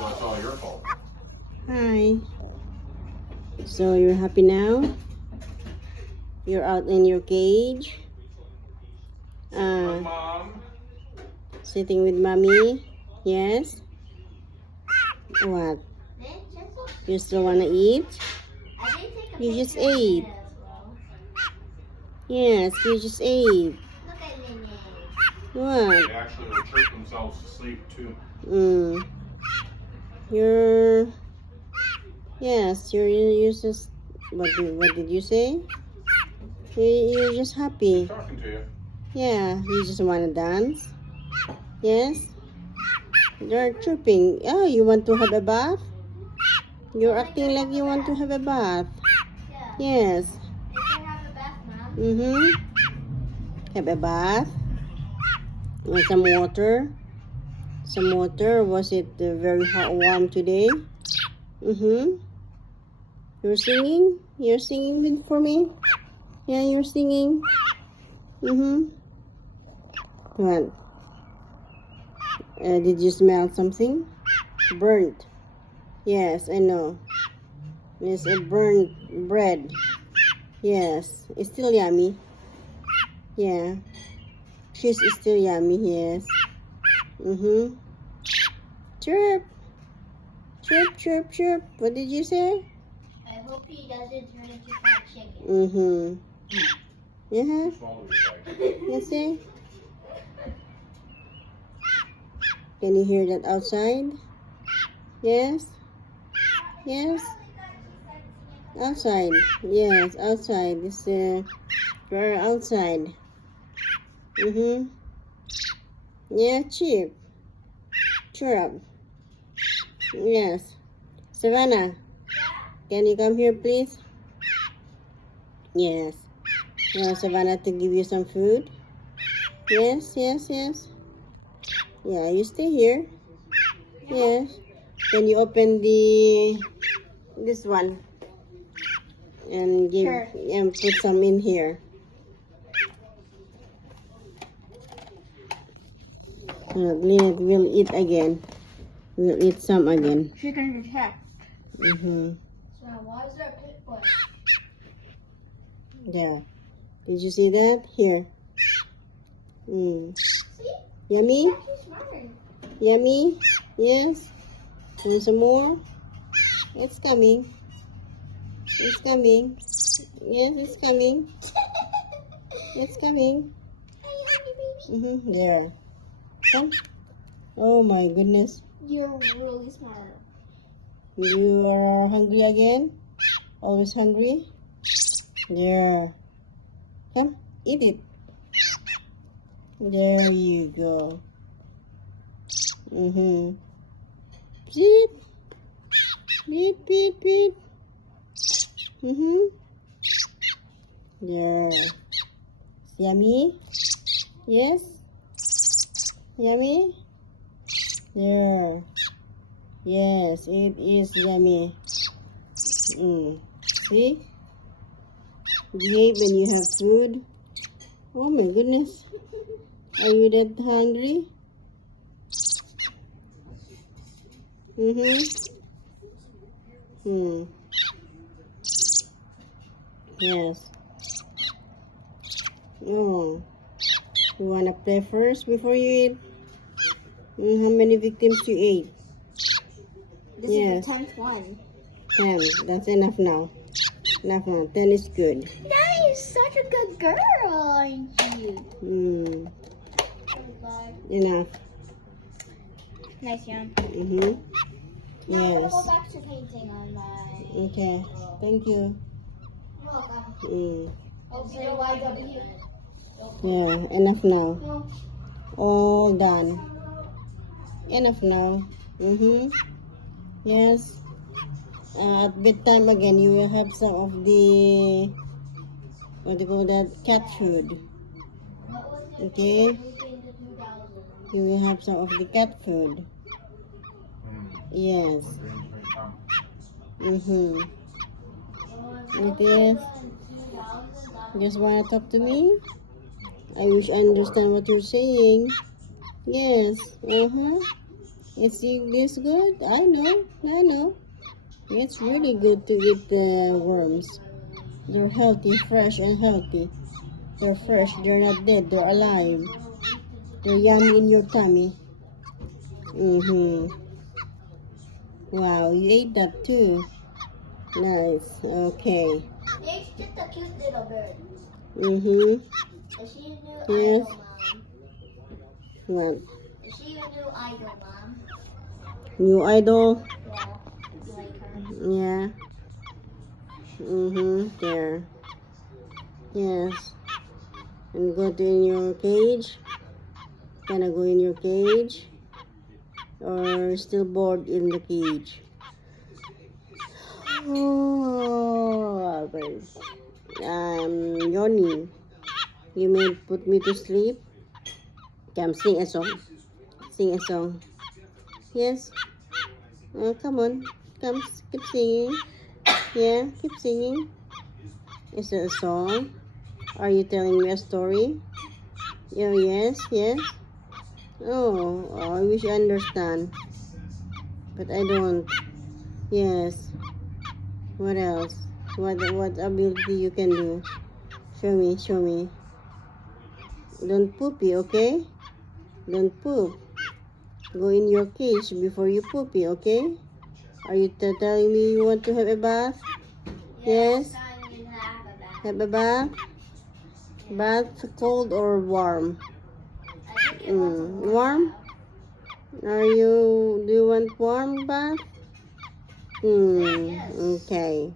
So it's all your fault. Hi. So you're happy now? You're out in your cage? Mom. Sitting with mommy? Yes? What? You still wanna eat? You just ate. Yes, you just ate. What? They actually will trick themselves to sleep too. You're... Yes, you're just... What did you say? You're just happy. Talking to you. Yeah, you just wanna dance? Yes? You're chirping. Oh, you want to have a bath? You're acting like you want to have a bath. Yes. Have a bath. And some water. Some water. Was it very hot, warm today? You're singing? You're singing for me? Yeah, you're singing. What? Did you smell something? Burnt. Yes, I know. It's a burnt bread. Yes, it's still yummy. Yeah. Cheese is still yummy, yes. Chirp. Chirp, chirp, chirp. What did you say? I hope he doesn't turn into fried chicken. Yeah. Swallow your bite. You see? Can you hear that outside? Yes? Yes? Outside. Yes, outside. It's we're outside. Yeah, chirp. Chirp. Yes. Savannah, can you come here, please? Yes. You want Savannah to give you some food? Yes, yes, yes. Yeah, you stay here. Yes. Can you open this one and give and put some in here? Lynette will eat again. We'll eat some again. Chicken attack. So why is there a pit butt? Yeah. Did you see that? Here. See? Yummy? She's smarter. Yummy? Yes? Want some more? It's coming. It's coming. Yes, it's coming. It's coming. Are you hungry, baby? There. Come. Oh my goodness. You're really smart. You are hungry again? Always hungry? There. Come, eat it. There you go. Beep. Beep, beep, beep. There. Yummy? Yes? Yummy? There. Yes, it is yummy. See? Behave when you have food. Oh my goodness. Are you that hungry? Yes. Oh. You wanna play first before you eat? How many victims you ate? This Yes. is the 10th one. 10. That's enough now. Enough now. 10 is good. That is such a good girl, aren't you? Enough. Nice, Yum. Yes. Go back to painting on my... Okay. Thank you. You're welcome. I'll say YW. Yeah. Enough now. No. All done. Enough now. Yes. At bedtime again, you will have some of the, what do you call that, cat food. Okay? You will have some of the cat food. Yes. It is. Just wanna talk to me? I wish I understand what you're saying. Yes. It's good. I know. It's really good to eat the worms. They're healthy, fresh and healthy. They're fresh. They're not dead. They're alive. They're yummy in your tummy. Wow, you ate that too. Nice. Okay. It's just a cute little bird. Is she your new Yes. idol, Mom? What? Is she your new idol, Mom? New idol? Yeah. You like her? Yeah. There. Yes. And go to in your cage. Gonna go in your cage. Or still bored in the cage. Oh, Yoni, you may put me to sleep. Come, sing a song. Sing a song. Yes. Oh, come on. Come, keep singing. Yeah, keep singing. Is it a song? Are you telling me a story? Oh, yes. Oh, I wish I understand. But I don't. Yes. What else? What ability you can do? Show me. Don't poopy, okay? Don't poop. Go in your cage before you poopy, okay? Are you telling me you want to have a bath? Yes. Son, you have a bath. Have a bath? Bath cold or warm? I think it was Warm? Do you want warm bath? Yes. Okay.